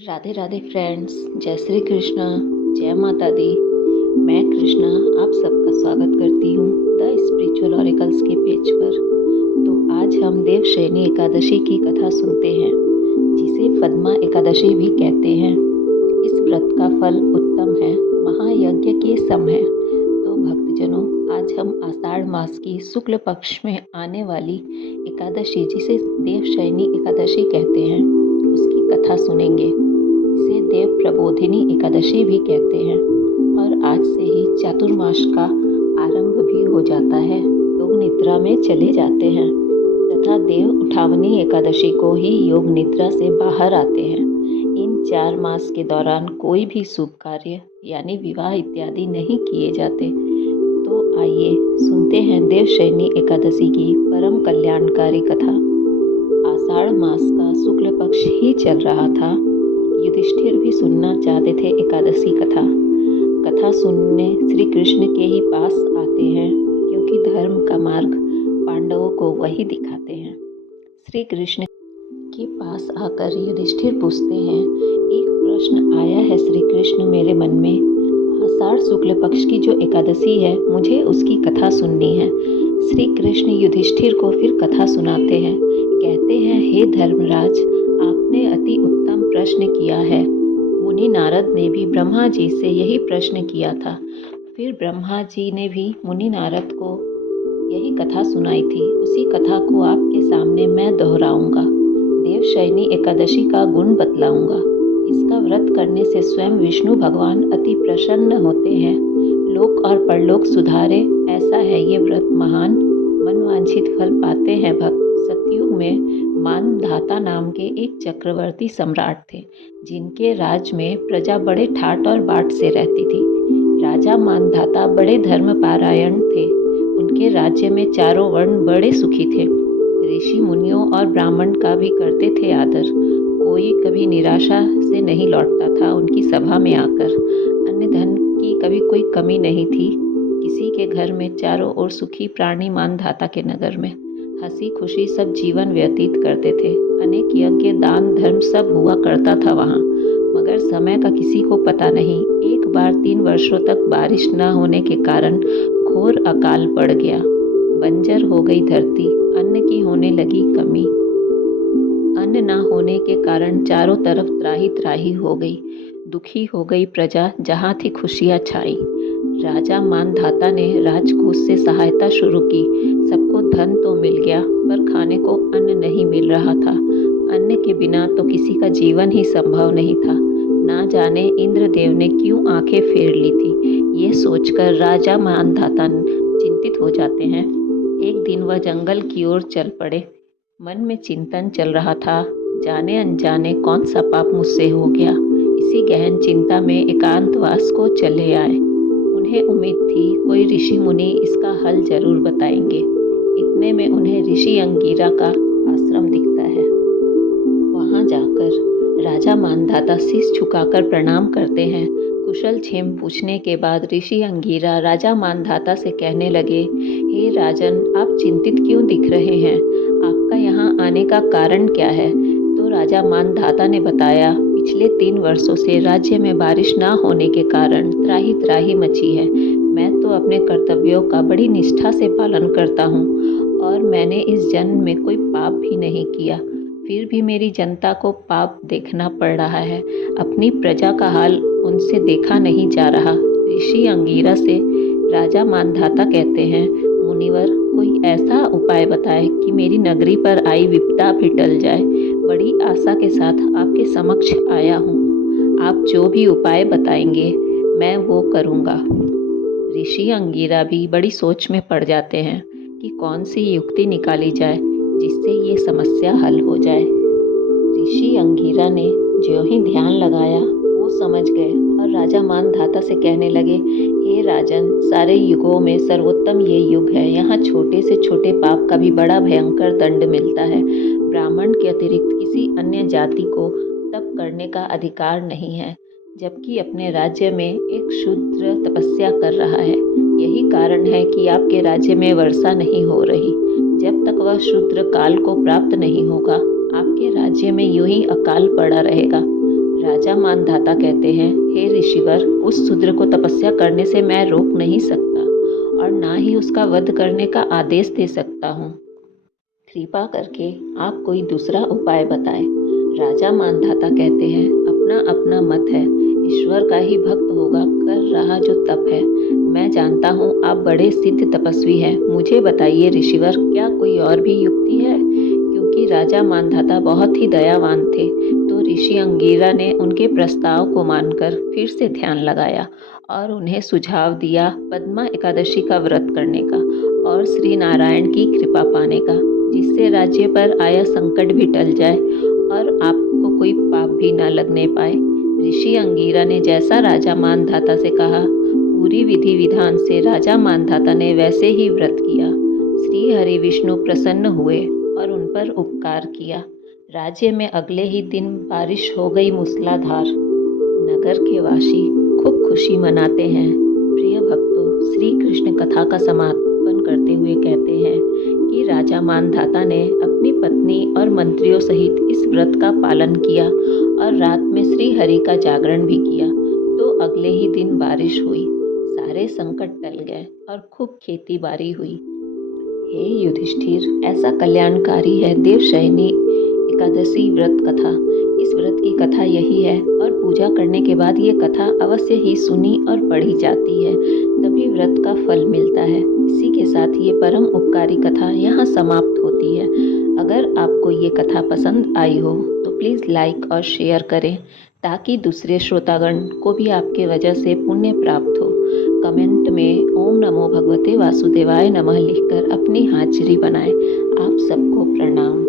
Radhe Radhe friends. जय श्री कृष्णा। जय माता दी। मैं कृष्णा आप सबका स्वागत करती हूँ द स्पिरिचुअल ऑरिकल्स के पेज पर। तो आज हम देवशयनी एकादशी की कथा सुनते हैं, जिसे पद्मा एकादशी भी कहते हैं। इस व्रत का फल उत्तम है, महायज्ञ के सम है। तो भक्तजनों, आज हम आषाढ़ मास की शुक्ल पक्ष में आने वाली एकादशी, जिसे देवशयनी एकादशी कहते हैं, उसकी कथा सुनेंगे। इसे देव प्रबोधिनी एकादशी भी कहते हैं। और आज से ही चातुर्मास का आरंभ भी हो जाता है। लोग निद्रा में चले जाते हैं तथा देव उठावनी एकादशी को ही योग निद्रा से बाहर आते हैं। इन 4 मास के दौरान कोई भी शुभ कार्य यानी विवाह इत्यादि नहीं किए जाते। तो आइए सुनते हैं देवशयनी एकादशी की परम कल्याणकारी कथा। आषाढ़ मास का शुक्ल पक्ष ही चल रहा था। युधिष्ठिर भी सुनना चाहते थे एकादशी कथा। कथा सुनने श्री कृष्ण के ही पास आते हैं, क्योंकि धर्म का मार्ग पांडवों को वही दिखाते हैं। श्री कृष्ण के पास आकर युधिष्ठिर पूछते हैं, एक प्रश्न आया है श्री कृष्ण मेरे मन में। आषाढ़ शुक्ल पक्ष की जो एकादशी है, मुझे उसकी कथा सुननी है। श्री कृष्ण युधिष्ठिर को फिर कथा सुनाते हैं। कहते हैं, हे धर्मराज, आपने अति उत्तम प्रश्न किया है। मुनि नारद ने भी ब्रह्मा जी से यही प्रश्न किया था। फिर ब्रह्मा जी ने भी मुनि नारद को यही कथा सुनाई थी। उसी कथा को आपके सामने मैं दोहराऊंगा। देवशयनी एकादशी का गुण बतलाऊंगा। इसका व्रत करने से स्वयं विष्णु भगवान अति प्रसन्न होते हैं। लोक और परलोक सुधारे ऐसा है ये व्रत महान। मनवांछित फल पाते हैं भक्त। सतयुग में मानधाता नाम के एक चक्रवर्ती सम्राट थे, जिनके राज में प्रजा बड़े ठाट और बाट से रहती थी। राजा मानधाता बड़े धर्मपरायण थे। उनके राज्य में चारों वर्ण बड़े सुखी थे। ऋषि मुनियों और ब्राह्मण का भी करते थे आदर। कोई कभी निराशा से नहीं लौटता था उनकी सभा में आकर। अन्य धन की कभी कोई कमी नहीं थी किसी के घर में। चारों ओर सुखी प्राणी मानधाता के नगर में हंसी खुशी सब जीवन व्यतीत करते थे। अनेक यज्ञ दान धर्म सब हुआ करता था वहाँ, मगर समय का किसी को पता नहीं। एक बार 3 वर्षों तक बारिश न होने के कारण घोर अकाल पड़ गया। बंजर हो गई धरती, अन्न की होने लगी कमी। अन्न न होने के कारण चारों तरफ त्राही त्राही हो गई। दुखी हो गई प्रजा, जहाँ थी खुशियाँ छाई। राजा मानधाता ने राजकोष से सहायता शुरू की। सबको धन तो मिल गया, पर खाने को अन्न नहीं मिल रहा था। अन्न के बिना तो किसी का जीवन ही संभव नहीं था। ना जाने इंद्रदेव ने क्यों आंखें फेर ली थी। ये सोचकर राजा मानधाता चिंतित हो जाते हैं। एक दिन वह जंगल की ओर चल पड़े। मन में चिंतन चल रहा था, जाने अनजाने कौन सा पाप मुझसे हो गया। इसी गहन चिंता में एकांतवास को चले आए। उन्हें उम्मीद थी कोई ऋषि मुनि इसका हल जरूर बताएंगे। इतने में उन्हें ऋषि अंगीरा का आश्रम दिखता है। वहां जाकर राजा मानधाता शीश झुकाकर प्रणाम करते हैं। कुशल क्षेम पूछने के बाद ऋषि अंगीरा राजा मानधाता से कहने लगे, हे राजन, आप चिंतित क्यों दिख रहे हैं? आपका यहाँ आने का कारण क्या है? तो राजा मानधाता ने बताया, पिछले 3 वर्षों से राज्य में बारिश न होने के कारण त्राही त्राही मची है। मैं तो अपने कर्तव्यों का बड़ी निष्ठा से पालन करता हूँ, और मैंने इस जन्म में कोई पाप भी नहीं किया। फिर भी मेरी जनता को पाप देखना पड़ रहा है। अपनी प्रजा का हाल उनसे देखा नहीं जा रहा। ऋषि अंगीरा से राजा मानधाता कहते हैं, मुनिवर, कोई ऐसा उपाय बताए कि मेरी नगरी पर आई विपदा भी टल जाए। बड़ी आशा के साथ आपके समक्ष आया हूँ। आप जो भी उपाय बताएंगे मैं वो करूँगा। ऋषि अंगीरा भी बड़ी सोच में पड़ जाते हैं कि कौन सी युक्ति निकाली जाए जिससे ये समस्या हल हो जाए। ऋषि अंगीरा ने जो ही ध्यान लगाया वो समझ गए और राजा मानधाता से कहने लगे, हे राजन, सारे युगों में सर्वोत्तम ये युग है। यहाँ छोटे से छोटे पाप का भी बड़ा भयंकर दंड मिलता है। ब्राह्मण के अतिरिक्त किसी अन्य जाति को तप करने का अधिकार नहीं है, जबकि अपने राज्य में एक शूद्र तपस्या कर रहा है। यही कारण है कि आपके राज्य में वर्षा नहीं हो रही। जब तक वह शूद्र काल को प्राप्त नहीं होगा, आपके राज्य में यूं ही अकाल पड़ा रहेगा। राजा मानधाता कहते हैं, हे ऋषिवर, उस शूद्र को तपस्या करने से मैं रोक नहीं सकता और ना ही उसका वध करने का आदेश दे सकता हूँ। कृपा करके आप कोई दूसरा उपाय बताएं। राजा मानधाता कहते हैं, अपना अपना मत है, ईश्वर का ही भक्त होगा कर रहा जो तप है। मैं जानता हूँ आप बड़े सिद्ध तपस्वी हैं, मुझे बताइए ऋषिवर, क्या कोई और भी युक्ति है? क्योंकि राजा मानधाता बहुत ही दयावान थे, तो ऋषि अंगिरा ने उनके प्रस्ताव को मानकर फिर से ध्यान लगाया और उन्हें सुझाव दिया पद्मा एकादशी का व्रत करने का और श्री नारायण की कृपा पाने का, जिससे राज्य पर आया संकट भी टल जाए और आपको कोई पाप भी न लगने पाए। ऋषि अंगिरा ने जैसा राजा मानधाता से कहा, पूरी विधि विधान से राजा मानधाता ने वैसे ही व्रत किया। श्री हरि विष्णु प्रसन्न हुए और उन पर उपकार किया। राज्य में अगले ही दिन बारिश हो गई मूसलाधार। नगर के वासी खूब खुशी मनाते हैं। प्रिय भक्तों, श्री कृष्ण कथा का समापन करते हुए कहते हैं कि राजा मानधाता ने अपनी पत्नी और मंत्रियों सहित इस व्रत का पालन किया और रात में श्री हरि का जागरण भी किया, तो अगले ही दिन बारिश हुई, सारे संकट टल गए और खूब खेती बाड़ी हुई। हे युधिष्ठिर, ऐसा कल्याणकारी है देवशयनी एकादशी व्रत कथा। इस व्रत की कथा यही है और पूजा करने के बाद ये कथा अवश्य ही सुनी और पढ़ी जाती है, तभी व्रत का फल मिलता है। इसी के साथ ये परम उपकारी कथा यहाँ समाप्त होती है। अगर आपको ये कथा पसंद आई हो तो प्लीज़ लाइक और शेयर करें, ताकि दूसरे श्रोतागण को भी आपके वजह से पुण्य प्राप्त हो। कमेंट में ओम नमो भगवते वासुदेवाय नमः लिखकर अपनी हाजिरी बनाएं। आप सबको प्रणाम।